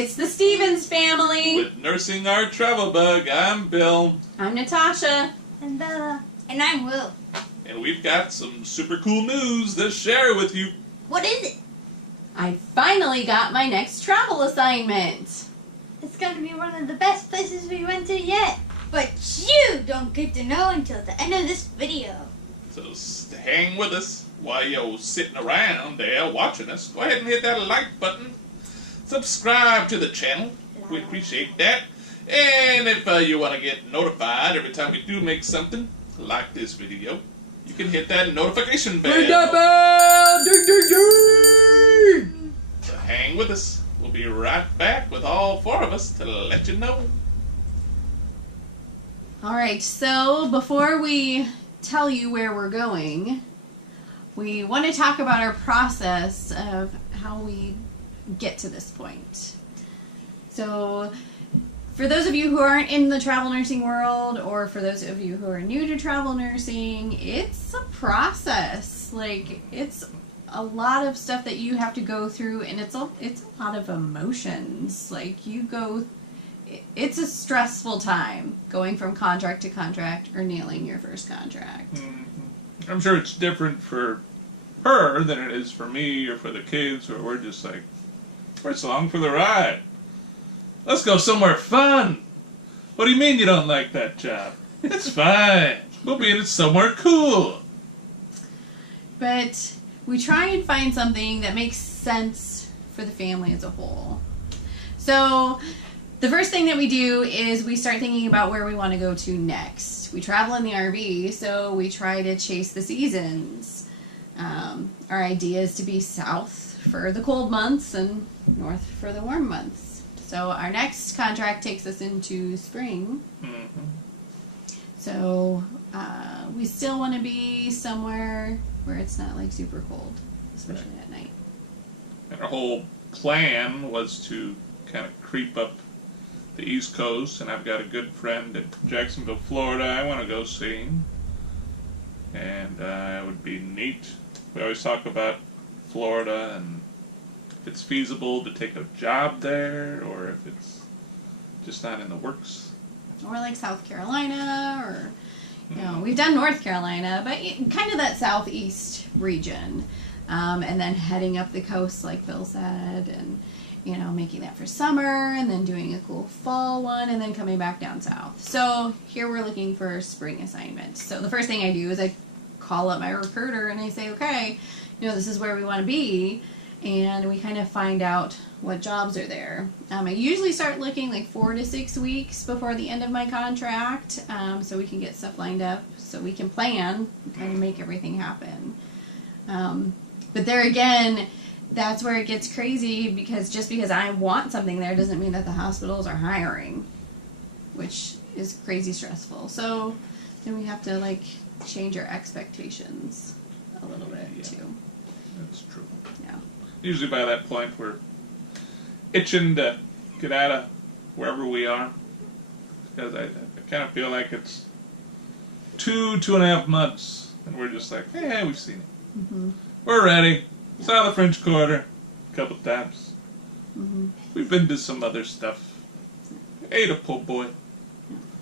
It's the Stevens family. With Nursing Our Travel Bug, I'm Bill. I'm Natasha. I'm Bella. And I'm Will. And we've got some super cool news to share with you. What is it? I finally got my next travel assignment. It's going to be one of the best places we went to yet. But you don't get to know until the end of this video. So hang with us while you're sitting around there watching us. Go ahead and hit that like button. Subscribe to the channel. We appreciate that. And if you want to get notified every time we do make something like this video, you can hit that notification bell. Ring that bell! Ding, ding, ding! So hang with us. We'll be right back with all four of us to let you know. Alright, so before we tell you where we're going, we want to talk about our process of how we get to this point. So for those of you who aren't in the travel nursing world, or for those of you who are new to travel nursing, it's a process. Like, it's a lot of stuff that you have to go through, and it's a lot of emotions. Like, it's a stressful time going from contract to contract or nailing your first contract. Mm-hmm. I'm sure it's different for her than it is for me or for the kids, or we're just like, we're just along for the ride. Let's go somewhere fun. What do you mean you don't like that job? It's fine. We'll be in it somewhere cool. But we try and find something that makes sense for the family as a whole. So the first thing that we do is we start thinking about where we want to go to next. We travel in the RV, so we try to chase the seasons. Our idea is to be south for the cold months and north for the warm months. So our next contract takes us into spring. Mm-hmm. So we still want to be somewhere where it's not like super cold, especially at night. And our whole plan was to kind of creep up the East Coast, and I've got a good friend in Jacksonville, Florida I want to go see. And it would be neat. We always talk about Florida and if it's feasible to take a job there, or if it's just not in the works. Or like South Carolina, or, you know, we've done North Carolina, but kind of that southeast region. And then heading up the coast, like Bill said, and, you know, making that for summer, and then doing a cool fall one, and then coming back down south. So here we're looking for a spring assignment. So the first thing I do is I call up my recruiter and I say, okay, you know, this is where we want to be. And we kind of find out what jobs are there. I usually start looking like 4 to 6 weeks before the end of my contract, so we can get stuff lined up, so we can plan and kind of make everything happen. But there again, that's where it gets crazy, because just because I want something there doesn't mean that the hospitals are hiring, which is crazy stressful. So then we have to like change our expectations a little bit too. That's true. Yeah. Usually by that point we're itching to get out of wherever we are, because I kind of feel like it's 2.5 months and we're just like, hey, we've seen it. Mm-hmm. We're ready. Saw the French Quarter a couple times. Mm-hmm. We've been to some other stuff. Ate a po' boy,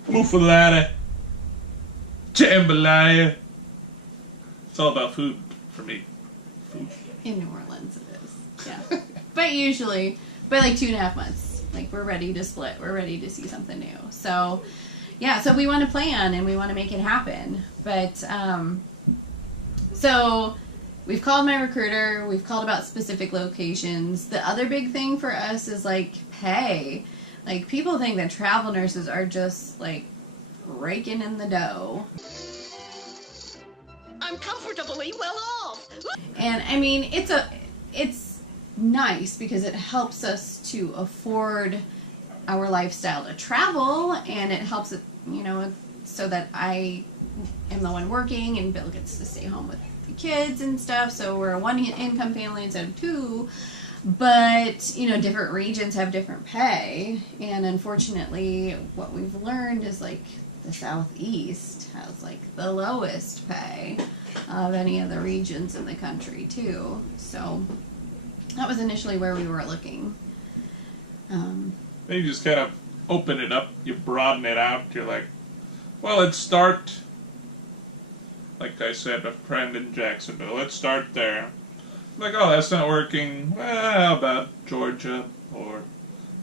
muffalata, jambalaya. It's all about food for me. Food. In New Orleans it is, yeah. But usually, by like 2.5 months, like we're ready to split, we're ready to see something new. So, yeah, so we want to plan and we want to make it happen. But, so we've called my recruiter, we've called about specific locations. The other big thing for us is like pay. Like, people think that travel nurses are just like raking in the dough. I'm comfortably well off. And I mean, it's nice because it helps us to afford our lifestyle to travel, and it helps it, you know, so that I am the one working and Bill gets to stay home with the kids and stuff. So we're a one income family instead of two. But, you know, different regions have different pay, and unfortunately what we've learned is like the Southeast has like the lowest pay of any of the regions in the country too. So that was initially where we were looking. Um, Then you just kind of open it up, you broaden it out. You're like, well, let's start, like I said, a friend in Jacksonville. Let's start there. Like, oh, that's not working. Well, how about Georgia or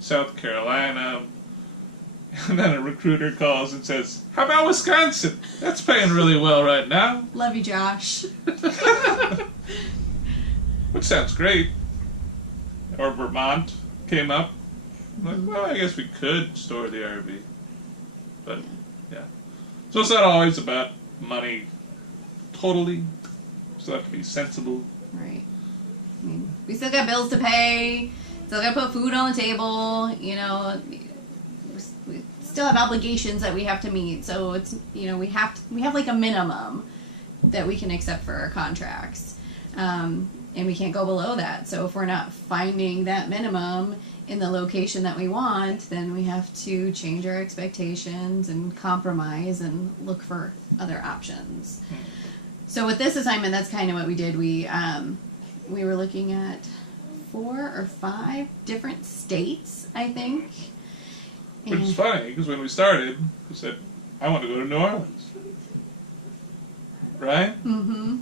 South Carolina? And then a recruiter calls and says, how about Wisconsin? That's paying really well right now. love you, Josh. Which sounds great. Or Vermont came up. Like, well, I guess we could store the RV. But, yeah. So it's not always about money totally. Still have to be sensible. Right. I mean, we still got bills to pay. Still got to put food on the table. You know, we still have obligations that we have to meet. So it's, you know, we have like a minimum that we can accept for our contracts. And we can't go below that. So if we're not finding that minimum in the location that we want, then we have to change our expectations and compromise and look for other options. So with this assignment, that's kind of what we did. We were looking at 4 or 5 different states, I think. Which is funny, because when we started, we said, I want to go to New Orleans. Right? Mm-hmm.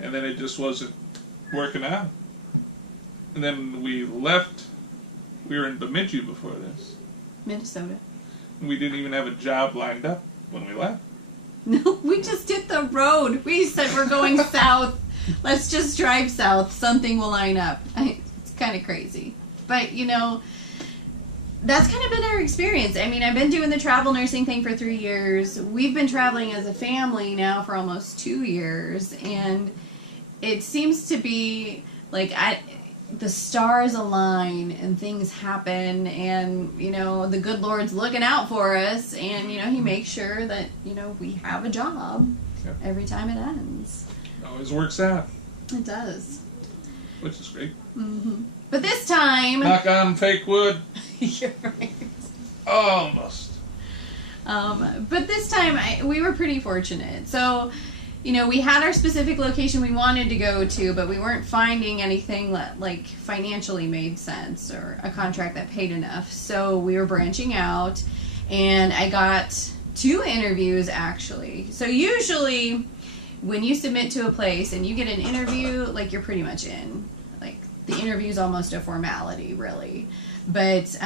And then it just wasn't working out. And then we left. We were in Bemidji before this. Minnesota. And we didn't even have a job lined up when we left. No, we just hit the road. We said we're going south. Let's just drive south. Something will line up. It's kind of crazy. But, you know, that's kind of been our experience. I mean, I've been doing the travel nursing thing for 3 years. We've been traveling as a family now for almost 2 years. And it seems to be like the stars align and things happen, and, you know, the good Lord's looking out for us, and, you know, he makes sure that, you know, we have a job every time it ends. It always works out. It does. Which is great. Mm-hmm. But this time... Knock on fake wood. You're right. Almost. But this time, we were pretty fortunate. So, you know, we had our specific location we wanted to go to, but we weren't finding anything that, like, financially made sense or a contract that paid enough. So we were branching out, and I got 2 interviews, actually. So usually, when you submit to a place and you get an interview, like, you're pretty much in. Like, the interview is almost a formality, really. But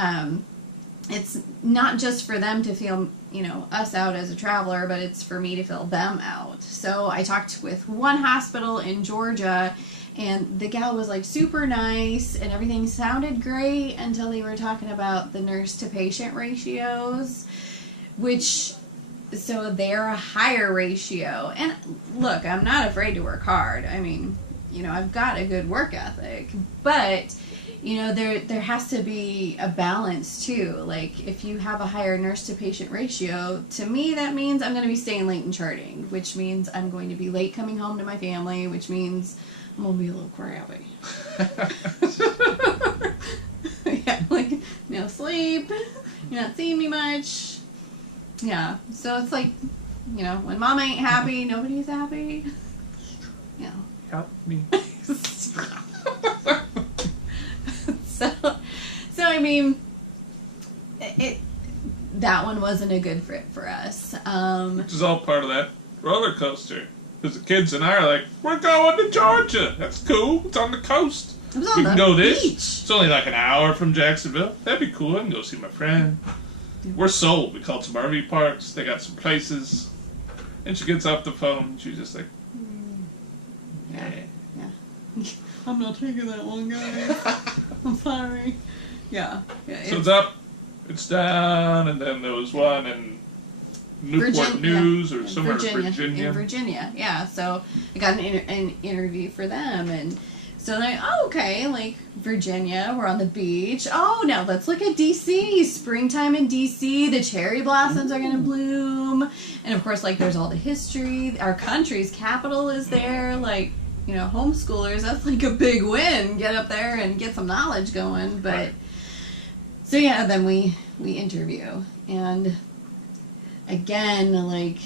it's not just for them to feel, you know, us out as a traveler, but it's for me to fill them out. So I talked with one hospital in Georgia, and the gal was like super nice, and everything sounded great until they were talking about the nurse to patient ratios, which, so they're a higher ratio. And look, I'm not afraid to work hard. I mean, you know, I've got a good work ethic, but, you know, there has to be a balance too. Like, if you have a higher nurse to patient ratio, to me that means I'm going to be staying late in charting, which means I'm going to be late coming home to my family, which means I'm going to be a little crabby. Yeah, like, no sleep, you're not seeing me much. Yeah, so it's like, you know, when mom ain't happy, nobody's happy. Yeah. Help me. So I mean, that one wasn't a good fit for us. Which is all part of that roller coaster. Because the kids and I are like, we're going to Georgia. That's cool. It's on the coast. It was on We the can go beach. this. It's only like an hour from Jacksonville. That'd be cool. I can go see my friend. We're sold. We called some RV parks. They got some places. And she gets off the phone. She's just like, Yeah. I'm not taking that one, guys. I'm sorry. Yeah. So it's up, it's down, and then there was one in Newport News or somewhere in Virginia. In Virginia, yeah. So I got an interview for them, and so they're like, oh, okay, like Virginia, we're on the beach. Oh, now let's look at DC. Springtime in DC, the cherry blossoms are gonna bloom, and of course, like, there's all the history. Our country's capital is there, like. You know, homeschoolers, that's like a big win. Get up there and get some knowledge going. But, Right. So yeah, then we interview. And again, like,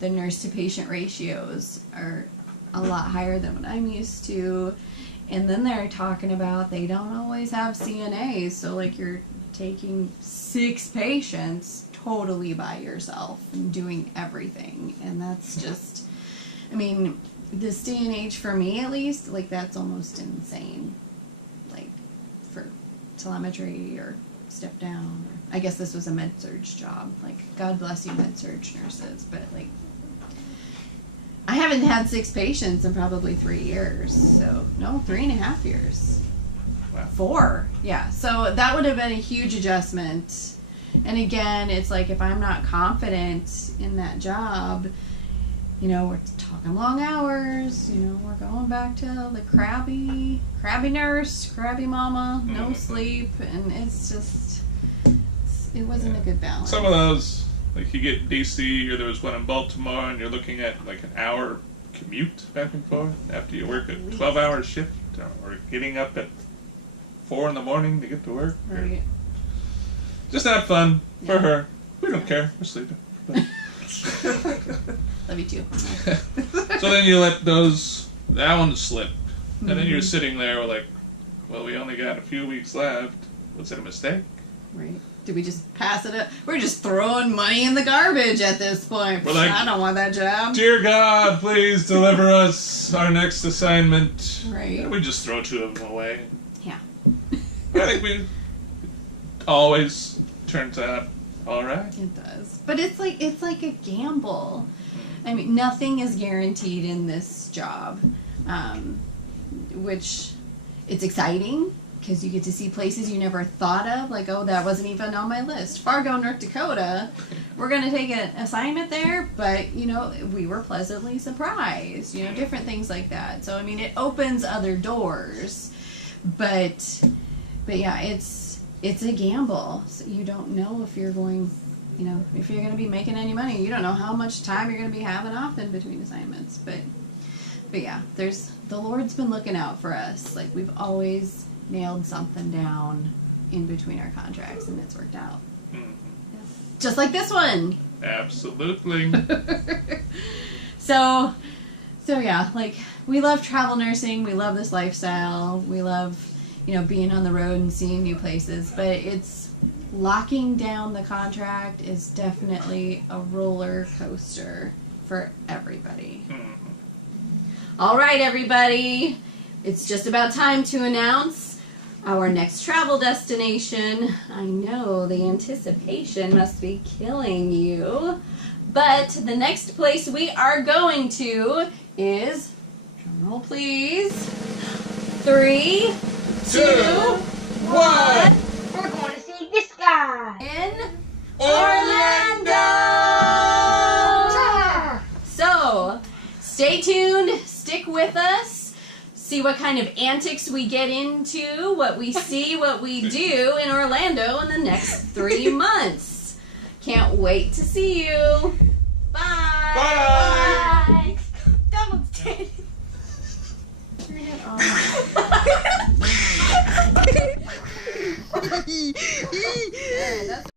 the nurse to patient ratios are a lot higher than what I'm used to. And then they're talking about they don't always have CNAs, so like you're taking 6 patients totally by yourself and doing everything. And that's just, I mean, this day and age for me at least, like that's almost insane. Like for telemetry or step down. I guess this was a med-surg job. Like, God bless you med-surg nurses, but like, I haven't had 6 patients in probably 3 years. So, no, 3.5 years. Wow. 4. Yeah. So that would have been a huge adjustment. And again, it's like if I'm not confident in that job, you know, we're talking long hours, you know, we're going back to the crabby nurse, crabby mama, no sleep, and it's just, it wasn't a good balance. Some of those, like you get DC, or there was one in Baltimore, and you're looking at like an hour commute back and forth after you work a 12-hour shift, or getting up at 4 in the morning to get to work. Right. Just not fun for her. We don't care. We're sleeping. Love you too. So then you let that one slip. And then you're sitting there like, well, we only got a few weeks left. Was it a mistake? Right. Did we just pass it up? We're just throwing money in the garbage at this point. We're like, I don't want that job. Dear God, please deliver us our next assignment. Right. And we just throw 2 of them away. Yeah. I think we always turns out all right. It does. But it's like a gamble. I mean, nothing is guaranteed in this job, which it's exciting because you get to see places you never thought of. Like, oh, that wasn't even on my list. Fargo, North Dakota. We're going to take an assignment there, but, you know, we were pleasantly surprised. You know, different things like that. So, I mean, it opens other doors. But yeah, it's a gamble. So you don't know if you're going... You know, if you're going to be making any money, you don't know how much time you're going to be having off in between assignments. But yeah, the Lord's been looking out for us. Like, we've always nailed something down in between our contracts, and it's worked out. Mm-hmm. Yeah. Just like this one. Absolutely. So yeah, like, we love travel nursing. We love this lifestyle. We love, you know, being on the road and seeing new places. But it's... Locking down the contract is definitely a roller coaster for everybody. All right, everybody. It's just about time to announce our next travel destination. I know the anticipation must be killing you. But the next place we are going to is, drum roll please, 3, 2, 1. We're going to see this guy In Orlando! So, stay tuned, stick with us, see what kind of antics we get into, what we see, what we do in Orlando in the next 3 months. Can't wait to see you. Bye! Bye! Double take. Turn it on. Yeah, that's